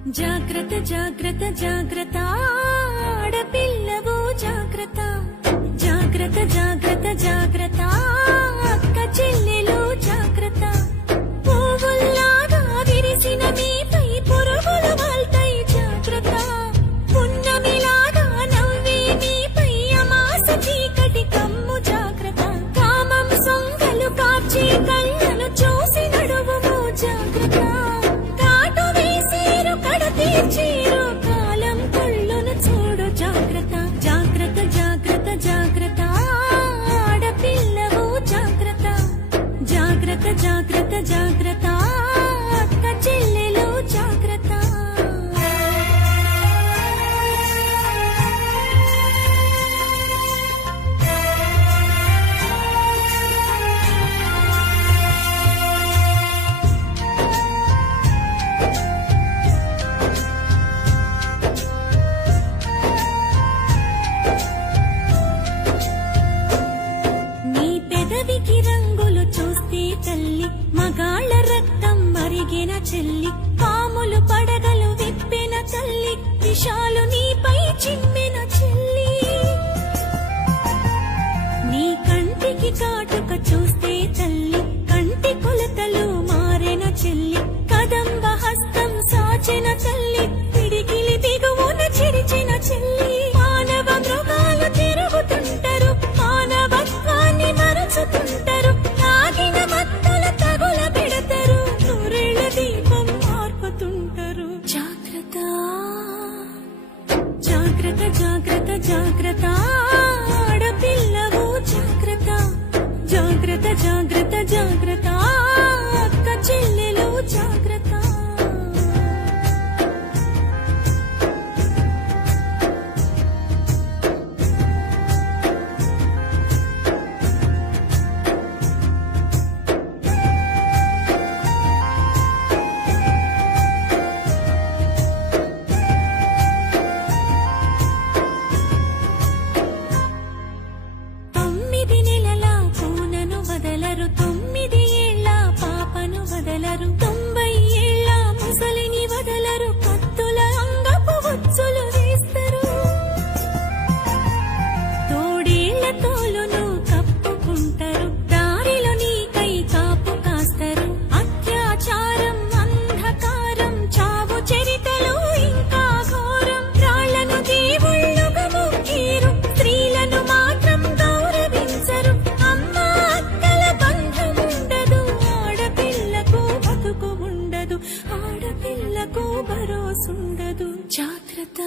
జాగ్రత్త జాగ్రత్త జాగ్రత్త ఆడపిల్లవో జాగ్రత్త జాగ్రత్త జాగ్రత్త జాగ్రత్త అక్క చెల్లెలు జాగ్రత్త పువ్వుల్లాగా విరిసిన మీపై పురుగులు వాల్తాయి జాగ్రత్త పున్నమిలాగా నవ్వే మీపై అమాస చీకటి కమ్ము జాగ్రత్త కామం సొంగలు కాచి కళ్ళను చూసి నడువుము జాగ్రత్త తీర్చేరు కాలం కళ్ళను చూడు జాగ్రత్త జాగ్రత్త జాగ్రత్త జాగ్రత్త ఆడపిల్లవు జాగ్రత్త జాగ్రత్త జాగ్రత్త జాగ్రత్త అక్క చెల్లెలు జాగ్రత్త పెదవికి రంగులు చూస్తే తల్లి మగాళ్ళ రక్తం మరిగిన చెల్లి పాములు పడగలు విప్పిన తల్లి విషాలు నీపై చిమ్మిన చెల్లి నీ కంటికి కాటుక చూస్తే తల్లి కంటి కొలతలు మారిన చెల్లి కదంబ హస్తం సాచిన తల్లి పిడికిలి దిగువన చిరిచిన చెల్లి మానవ మృగాలు తిరుగుతుంటారు మానవత్వాన్ని మరచుతుంటారు తాగిన మత్తుల తగుల పెడతారు నూరేళ్ల దీపం మార్పుతుంటారు జాగ్రత్త జాగ్రత్త జాగ్రత్త జాగ్రత్త ఆడపిల్లవు జాగ్రత్త జాగ్రత్త జాగ్రత్త జాగ్రత్త అక్క చెల్లెలు జాగ్రత్త వదలరు 9 ఏళ్ల పాపను వదలరు 90 ఏళ్ల ముసలిని వదలరు కత్తుల అంగపు ఉచ్చులు వేస్తారు తోడేళ్ల తోలును కప్పుకుంటారు దారిలో నీకై కాపు కాస్తారు అత్యాచారం అంధకారం చావు చరితలు ఇంకా ఘోరం రాళ్లను దేవుళ్ళుగా మొక్కీరు స్త్రీలను మాత్రం గౌరవించరు ఆడపిల్లకు భరోసుండదు జాగ్రత్త